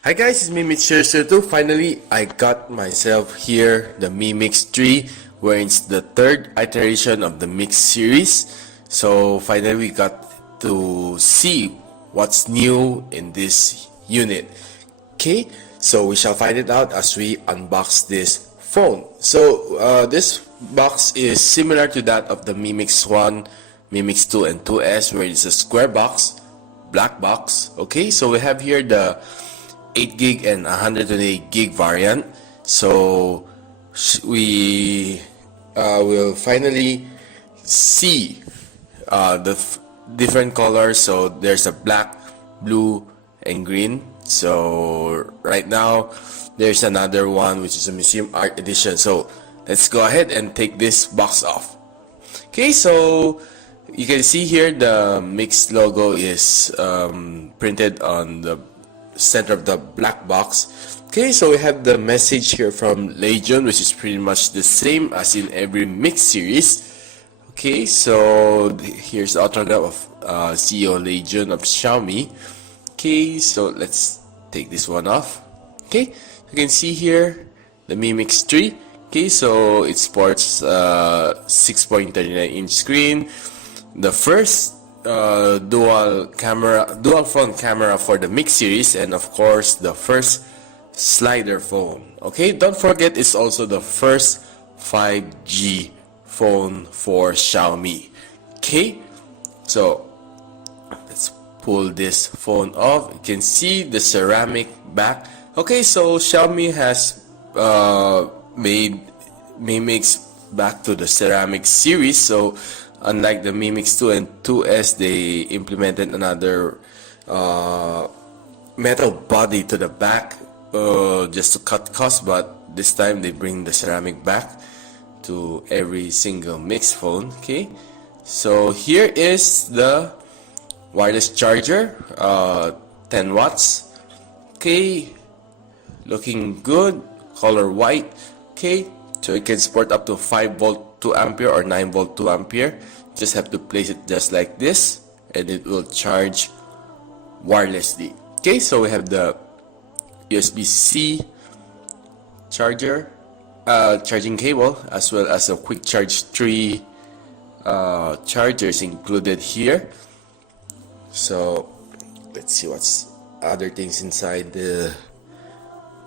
Hi guys, it's Me Mix 2. Finally, I got myself here the Mi Mix 3, where it's the third iteration of the Mix series. So finally, we got to see what's new in this unit. Okay, so we shall find it out as we unbox this phone. So this box is similar to that of the Mi Mix 1, Mi Mix 2, and 2S, where it's a square box, black box. Okay, so we have here the 8 gig and 128 gig variant. So we will finally see the different colors. So there's a black, blue, and green. So right now there's another one which is a museum art edition. So let's go ahead and take this box off. Okay, so you can see here the Mix logo is printed on the center of the black box. Okay, so we have the message here from Legion, which is pretty much the same as in every Mix series. Okay, so here's the autograph of CEO Legion of Xiaomi. Okay, so let's take this one off. Okay, you can see here the Mi Mix 3. Okay, so it sports 6.39-inch screen, the first dual front camera for the Mix series, and of course the first slider phone. Okay, don't forget it's also the first 5G phone for Xiaomi. Okay, so let's pull this phone off. You can see the ceramic back. Okay, so Xiaomi has made Mi Mix back to the ceramic series. So unlike the Mi Mix 2 and 2S, they implemented another metal body to the back just to cut costs, but this time they bring the ceramic back to every single Mix phone. Okay, so here is the wireless charger, 10 watts. Okay, looking good, color white. Okay, so it can support up to 5-volt 2 ampere or 9-volt 2 ampere. Just have to place it just like this and it will charge wirelessly. Okay, so we have the USB-C charger, charging cable, as well as a quick charge 3 chargers included here. So let's see what's other things inside the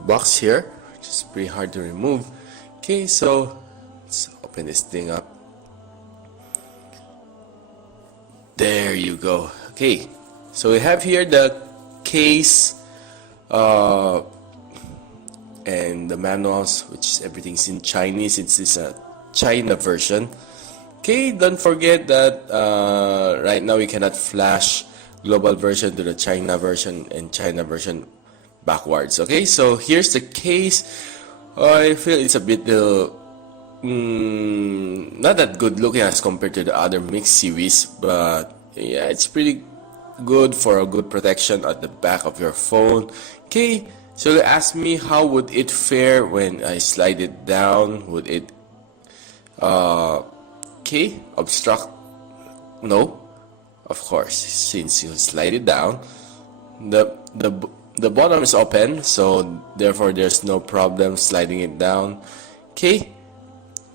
box here, which is pretty hard to remove. Okay, so let's open this thing up. There you go. Okay, so we have here the case and the manuals, which is everything's in Chinese. It's a China version. Okay, don't forget that right now we cannot flash global version to the China version and China version backwards. Okay, so here's the case. I feel it's a bit not that good looking as compared to the other Mix series, but yeah, it's pretty good for a good protection at the back of your phone. Okay, so they asked me how would it fare when I slide it down. Would it obstruct? No, of course, since you slide it down, the bottom is open, so therefore there's no problem sliding it down. Okay,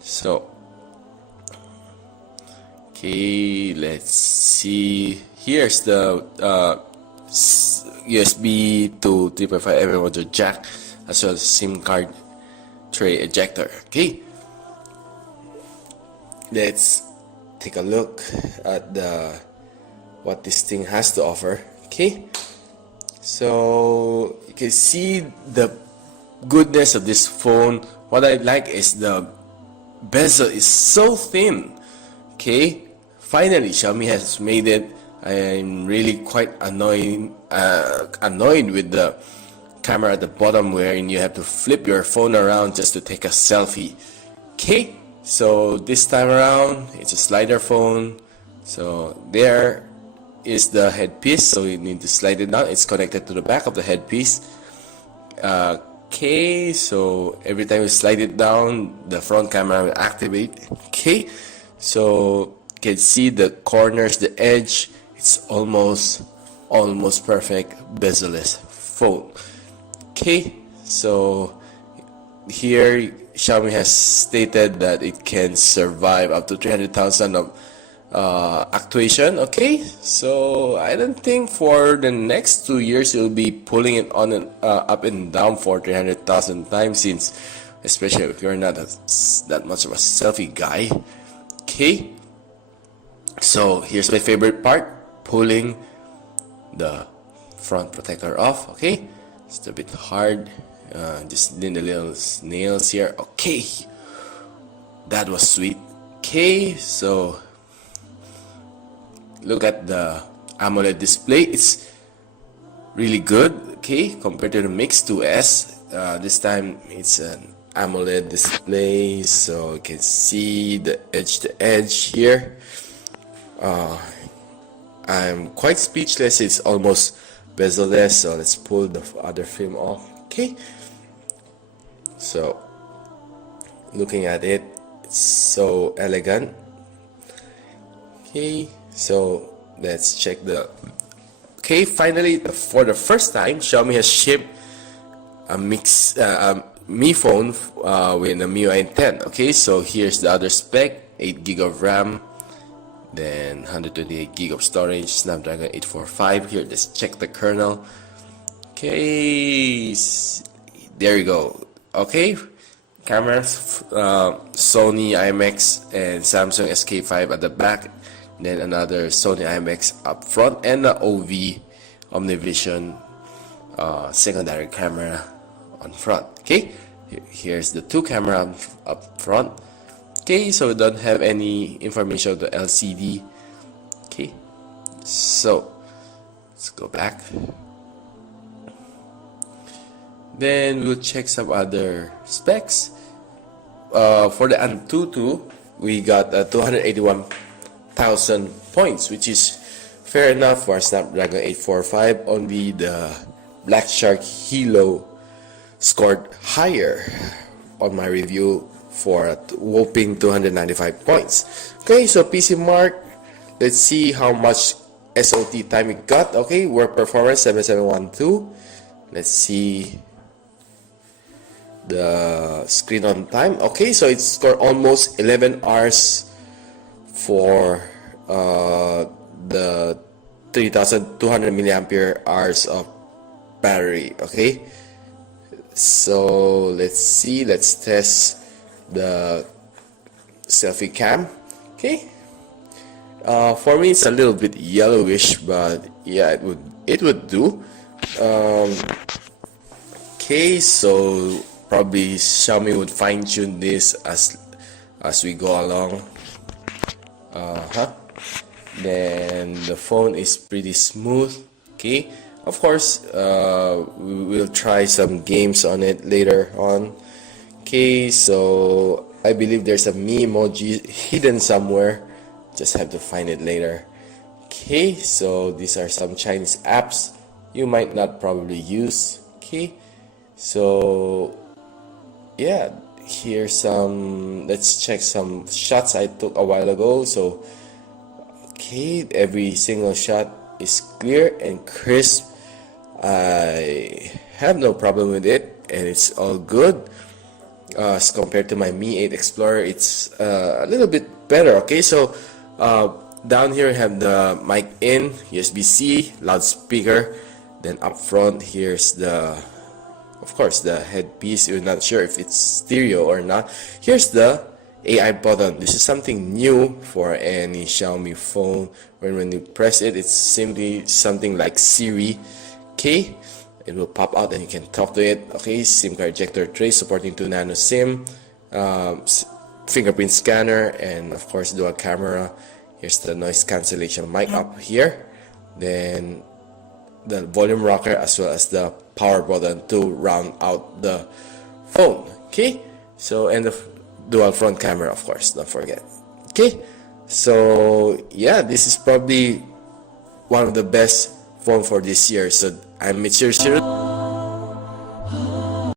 so let's see. Here's the USB to 3.5mm audio jack, as well as SIM card tray ejector. Okay, let's take a look at what this thing has to offer. Okay, so you can see the goodness of this phone. What I like is the bezel is so thin. Okay, finally Xiaomi has made it. I'm really quite annoyed with the camera at the bottom, wherein you have to flip your phone around just to take a selfie. Okay, so this time around it's a slider phone. So there is the headpiece, so you need to slide it down. It's connected to the back of the headpiece. Okay, so every time you slide it down, the front camera will activate. Okay, so you can see the corners, the edge. It's almost perfect bezel-less phone. Okay, so here Xiaomi has stated that it can survive up to 300,000 of actuation. Okay, so I don't think for the next 2 years you'll be pulling it on and up and down for 300,000 times, since especially if you're not that much of a selfie guy. Okay, so here's my favorite part, pulling the front protector off. Okay, it's a bit hard, just need the little nails here. Okay, that was sweet. Okay, so look at the AMOLED display, it's really good. Okay, compared to the Mix 2S, this time it's an AMOLED display, so you can see the edge to edge here. I'm quite speechless, it's almost bezel-less. So let's pull the other film off. Okay, so looking at it, it's so elegant. Okay, so let's check the. Okay, finally, for the first time, Xiaomi has shipped a Mi phone with a MIUI 10. Okay, so here's the other spec: 8GB of RAM, then 128GB of storage, Snapdragon 845. Here, let's check the kernel. Okay, there you go. Okay, cameras, Sony IMX and Samsung SK5 at the back, then another Sony IMX up front, and the OV Omnivision secondary camera on front. Okay, here's the two camera up front. Okay, so we don't have any information of the LCD. Okay, so let's go back. Then we'll check some other specs. For the Antutu, we got 281,000 points, which is fair enough for Snapdragon 845. Only the Black Shark Hilo scored higher on my review for a whopping 295 points. Okay, so PC Mark, let's see how much SOT time it got. Okay, work performance 7712. Let's see the screen on time. Okay, so it scored almost 11 hours for the 3200 milliampere hours of battery. Okay, so let's see, let's test the selfie cam. Okay, for me it's a little bit yellowish, but yeah, it would do. Okay, so probably Xiaomi would fine-tune this as we go along. Then the phone is pretty smooth. Okay, of course, we will try some games on it later on. Okay, so I believe there's a Mi emoji hidden somewhere, just have to find it later. Okay, so these are some Chinese apps you might not probably use. Okay, so yeah, here's some, let's check some shots I took a while ago. So okay, every single shot is clear and crisp. I have no problem with it, and it's all good. As compared to my Mi 8 Explorer, it's a little bit better. Okay, so down here we have the mic in, USB-C, loudspeaker. Then up front, here's the, of course, the headpiece. You're not sure if it's stereo or not. Here's the AI button. This is something new for any Xiaomi phone. When you press it, it's simply something like Siri. Okay, it will pop out and you can talk to it. Okay, SIM card ejector tray supporting 2 nano SIM, fingerprint scanner, and of course dual camera. Here's the noise cancellation mic up here. Then the volume rocker, as well as the power button to round out the phone. Okay, so, and the dual front camera, of course, don't forget. Okay, so yeah, this is probably one of the best phone for this year. So I'm Mitch.